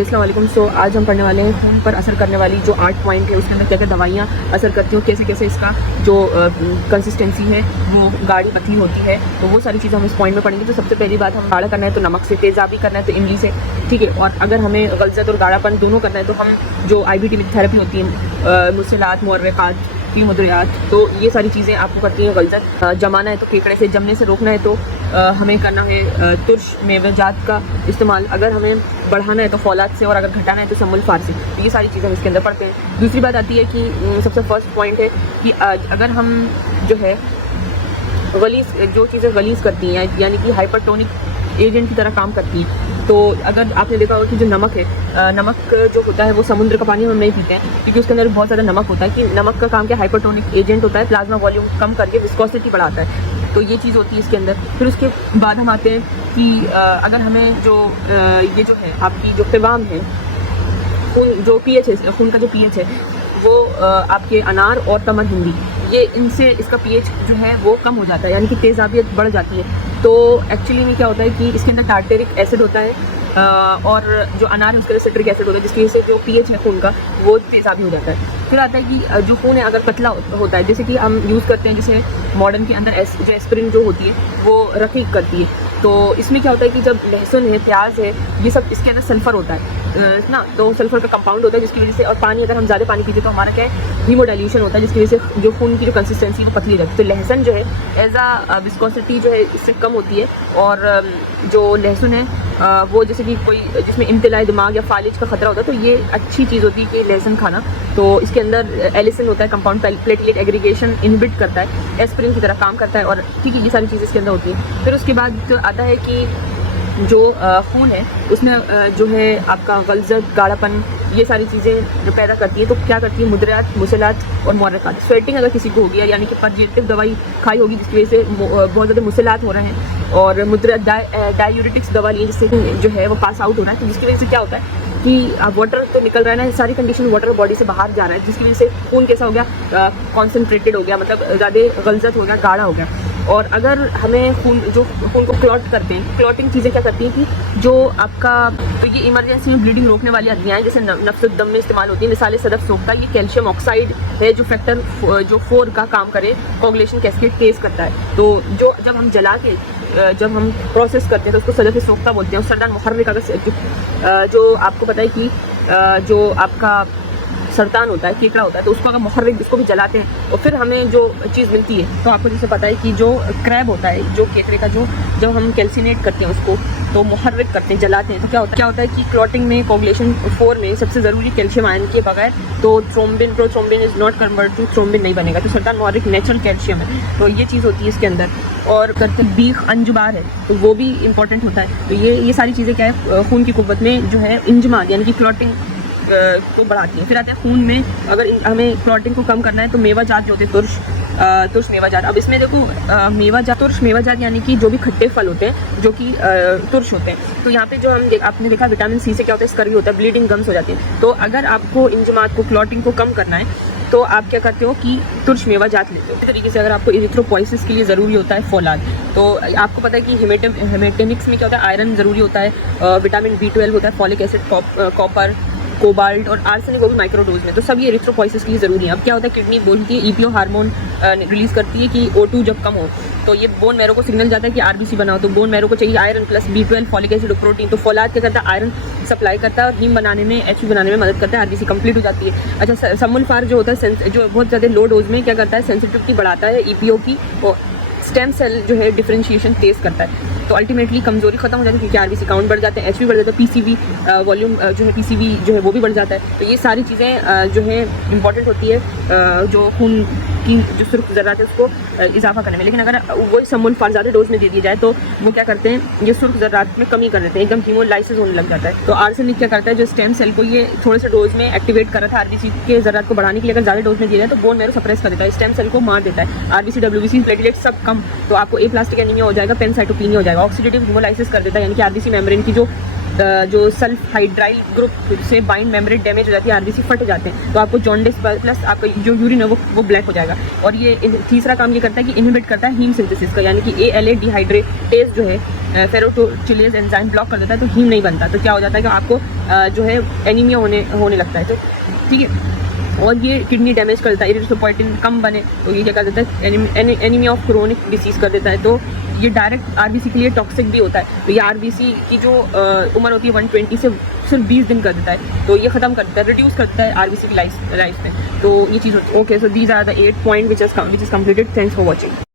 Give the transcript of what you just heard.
अस्सलाम वालेकुम। सो आज हम पढ़ने वाले हैं खून पर असर करने वाली जो 8 पॉइंट है, उसके अंदर क्या क्या दवाइयाँ असर करती हैं, कैसे कैसे इसका जो कंसिस्टेंसी है वो गाढ़ी पतली होती है। तो वो सारी चीज़ें हम इस पॉइंट में पढ़ेंगे। तो सबसे पहली बात, हम गाढ़ा करना है तो नमक से, तेज़ाबी करना है तो इमली से, ठीक है। और अगर हमें गलज़त और गाढ़ापन दोनों करना है तो हम जो IBT थेरेपी होती है, मुसलात, मुर्रक़ात की मुद्रियात, तो ये सारी चीज़ें आपको करती हैं गलज़त। जमाना है तो केकड़े से, जमने से रोकना है तो हमें करना है तुर्श मेवेजात का इस्तेमाल। अगर हमें बढ़ाना है तो फौलाद से, और अगर घटाना है तो समुल फार से। तो ये सारी चीज़ें हम इसके अंदर पढ़ते हैं। दूसरी बात आती है कि सबसे फर्स्ट पॉइंट है कि अगर हम जो है गलीज़, जो चीज़ें गलीज़ करती हैं यानी कि हाइपरटोनिक एजेंट की तरह काम करती हैं, तो अगर आपने देखा होगा कि जो नमक है, नमक जो होता है वो समुद्र का पानी हम नहीं पीते हैं क्योंकि उसके अंदर बहुत ज़्यादा नमक होता है। कि नमक का काम क्या, हाइपरटोनिक एजेंट होता है, प्लाज्मा वॉल्यूम कम करके विस्कोसिटी बढ़ाता है। तो ये चीज़ होती है इसके अंदर। फिर उसके बाद हम आते हैं कि अगर हमें जो ये जो है आपकी जो क़िवाम है, खून जो pH है, खून का जो pH है वो आपके अनार और तमर हिंदी, ये इनसे इसका pH जो है वो कम हो जाता है, यानी कि तेज़ाबियत बढ़ जाती है। तो एक्चुअली में क्या होता है कि इसके अंदर टार्टेरिक एसिड होता है और जो अनार है उसके अंदर सिट्रिक एसिड होता है, जिसकी वजह से जो pH है खून का वो तेज़ाबी हो जाता है। फिर आता है कि जो खून है अगर पतला होता है, जैसे कि हम यूज़ करते हैं, जैसे मॉडर्न के अंदर जो एस्पिरिन जो होती है वो रकीक करती है। तो इसमें क्या होता है कि जब लहसुन है, प्याज है, ये सब इसके अंदर सल्फ़र होता है ना, तो सल्फ़र का कंपाउंड होता है जिसकी वजह से, और पानी अगर हम ज़्यादा पानी पीते तो हमारा क्या है, हीमोडाइल्यूशन होता है, जिसकी वजह से जो खून की जो कंसिस्टेंसी वो पतली रहती है। तो लहसुन जो है एज आ विस्कोसिटी जो है इससे कम होती है। और जो लहसुन है वो जैसे कि कोई जिसमें इम्तिलाए दिमाग या फालिज का ख़तरा होता है, तो ये अच्छी चीज़ होती है कि लहसुन खाना। तो इसके अंदर एलिसिन होता है कंपाउंड, प्लेटलेट एग्रीगेशन इनहिबिट करता है, एस्पिरिन की तरह काम करता है, और ठीक है, ये सारी चीज़ें इसके अंदर होती है। फिर उसके बाद आता है कि जो खून है उसमें जो है आपका गलज़त, गाढ़ापन, ये सारी चीज़ें जो पैदा करती है। तो क्या करती है, मुद्रियात, मुसलात और मुर्रक़ात। स्वेटिंग अगर किसी को होगी है, यानी कि परजेटिव दवाई खाई होगी जिसकी वजह से बहुत ज़्यादा मुसलात हो रहे हैं, और मुद्रियात डायूरेटिक्स दवा ली जिससे जो है वो पास आउट हो रहा है, तो जिसकी वजह से क्या होता है कि वाटर तो निकल रहा है ना, सारी कंडीशन वाटर बॉडी से बाहर जा रहा है, जिसकी वजह से खून कैसा हो गया, कॉन्सेंट्रेटेड हो गया, मतलब ज़्यादा गलज़त हो गया, गाढ़ा हो गया। और अगर हमें खून को क्लॉट करते हैं, क्लॉटिंग चीज़ें क्या करती हैं कि जो आपका, तो ये इमरजेंसी में ब्लीडिंग रोकने वाली अदवियाएँ जैसे नफ्सुद्दम में इस्तेमाल होती है, मिसाल सदफ सोखता, ये कैल्शियम ऑक्साइड है जो फैक्टर जो 4 का काम करे, कोगुलेशन कैस्केड केस करता है। तो जो जब हम जला के जब हम प्रोसेस करते हैं तो उसको सदफ सोखता बोलते हैं। और सरदान मुहर्रिक, अगर जो आपको पता है कि जो आपका सरतान होता है, केकड़ा होता है, तो उसको अगर मुहर्रिक, उसको भी जलाते हैं और फिर हमें जो चीज़ मिलती है, तो आपको जैसे पता है कि जो क्रैब होता है, जो केकड़े का जो जब हम कैल्सिनेट करते हैं उसको, तो मुहर्रिक करते हैं, जलाते हैं, तो क्या होता है कि क्लॉटिंग में, कोगुलेशन 4 में सबसे ज़रूरी कैल्शियम आयन के बगैर तो thrombin, prothrombin is not convert to thrombin नहीं बनेगा। तो सरतान मुहर्रिक नेचुरल कैल्शियम है, तो ये चीज़ होती है इसके अंदर। और करते बीख अंजुबार है, तो वो भी इंपॉर्टेंट होता है। तो ये सारी चीज़ें क्या है, खून की कुव्वत में जो है इंजमाद यानी कि क्लॉटिंग को बढ़ाती है। फिर आते हैं खून में, अगर हमें क्लॉटिंग को कम करना है तो मेवा जात जो होते हैं, तुर्श मेवा जात। अब इसमें देखो मेवा जात, तुर्श मेवा जात यानी कि जो भी खट्टे फल होते हैं जो कि तुर्श होते हैं, तो यहाँ पे जो आपने देखा विटामिन सी से क्या होता है, स्कर्वी होता है, ब्लीडिंग गम्स हो जाती है। तो अगर आपको इंजमात को, क्लॉटिंग को कम करना है तो आप क्या करते हो कि तुर्श मेवा जात लेते हो। इसी तरीके से अगर आपको इरिथ्रोपोइसिस के लिए ज़रूरी होता है फौलाद, तो आपको पता है कि हेमेटेनिक्स में क्या होता है, आयरन ज़रूरी होता है, विटामिन B12 होता है, फॉलिक एसिड, कॉपर, कोबाल्ट और आर्सेनिक, वो भी माइक्रोडोज में। तो सब ये इरिथ्रोपोइसिस के लिए ज़रूरी है। अब क्या होता है, किडनी बोलती है, EPO हार्मोन रिलीज़ करती है कि O2 जब कम हो तो ये बोन मैरो को सिग्नल जाता है कि RBC बनाओ, तो बोन मैरो को चाहिए iron plus B12, folic acid और प्रोटीन। तो फौलाद क्या करता है, आयरन सप्लाई करता है और हीम बनाने में, HB बनाने में मदद करता है, RBC कंप्लीट हो जाती है। अच्छा, समुल फार जो होता है, जो बहुत ज़्यादा लो डोज में क्या करता है, सेंसिटिविटी बढ़ाता है EPO की, और स्टेम सेल जो है डिफरेंशिएशन तेज़ करता है। तो अल्टीमेटली कमजोरी खत्म हो जाती है क्योंकि RBC काउंट बढ़ जाते हैं, HB बढ़ जाता है, PCV वॉल्यूम जो है PCV जो है वो भी बढ़ जाता है। तो ये सारी चीज़ें जो है इंपॉर्टेंट होती है जो खून की जो सुर्ख ज़र्रात है उसको इजाफा करने में। लेकिन अगर वही समुल फार ज़्यादा डोज में दे दिया जाए तो वो क्या करते हैं, ये सुर्ख ज़र्रात में कमी कर देते हैं, एकदम हीमोलाइसिस होने लग जाता है। तो आर्सेनिक क्या करता है, जो स्टेम सेल को ये थोड़े से डोज में एक्टिवेट कर रहा था RBC के ज़र्रात को बढ़ाने के लिए, अगर ज़्यादा डोज में दिया जाए तो बोन मैरो सप्रेस कर देता है, स्टेम सेल को मार देता है, RBC, WBC, प्लेटलेट सब कम, तो आपको एप्लास्टिक एनीमिया हो जाएगा, पेनसाइटोपिनिया हो जाएगा, ऑक्सीडेटिव हीमोलाइसिस कर देता है, यानी कि RBC मेम्ब्रेन की जो जो सल्फ हाइड्राइल ग्रुप से बाइंड मेम्ब्रेन डैमेज हो जाती है, आरबीसी फट जाते हैं, तो आपको जॉन्डिस प्लस आपका जो यूरिन है वो ब्लैक हो जाएगा। और ये तीसरा काम ये करता है कि इनहिबिट करता है हीम सिंथेसिस का, यानी कि ALA डिहाइड्रेटेज जो है फेरोटोचिलेज एंजाइम ब्लॉक कर देता है, तो हीम नहीं बनता। तो क्या हो जाता है कि आपको जो है एनीमिया होने लगता है। तो ठीक है, और ये किडनी डैमेज करता है, इरिथ्रोपोइटिन कम बने तो ये क्या कर देता है, एनीमिया ऑफ क्रोनिक डिसीज़ कर देता है। तो ये डायरेक्ट आरबीसी के लिए टॉक्सिक भी होता है। तो ये आरबीसी की जो उम्र होती है 120 से सिर्फ 20 दिन कर देता है, तो ये ख़त्म कर देता है, रिड्यूस करता है आरबीसी की लाइफ में। तो ये चीज़ होती है। Okay, so these are the 8 point which is completed. Thanks for watching.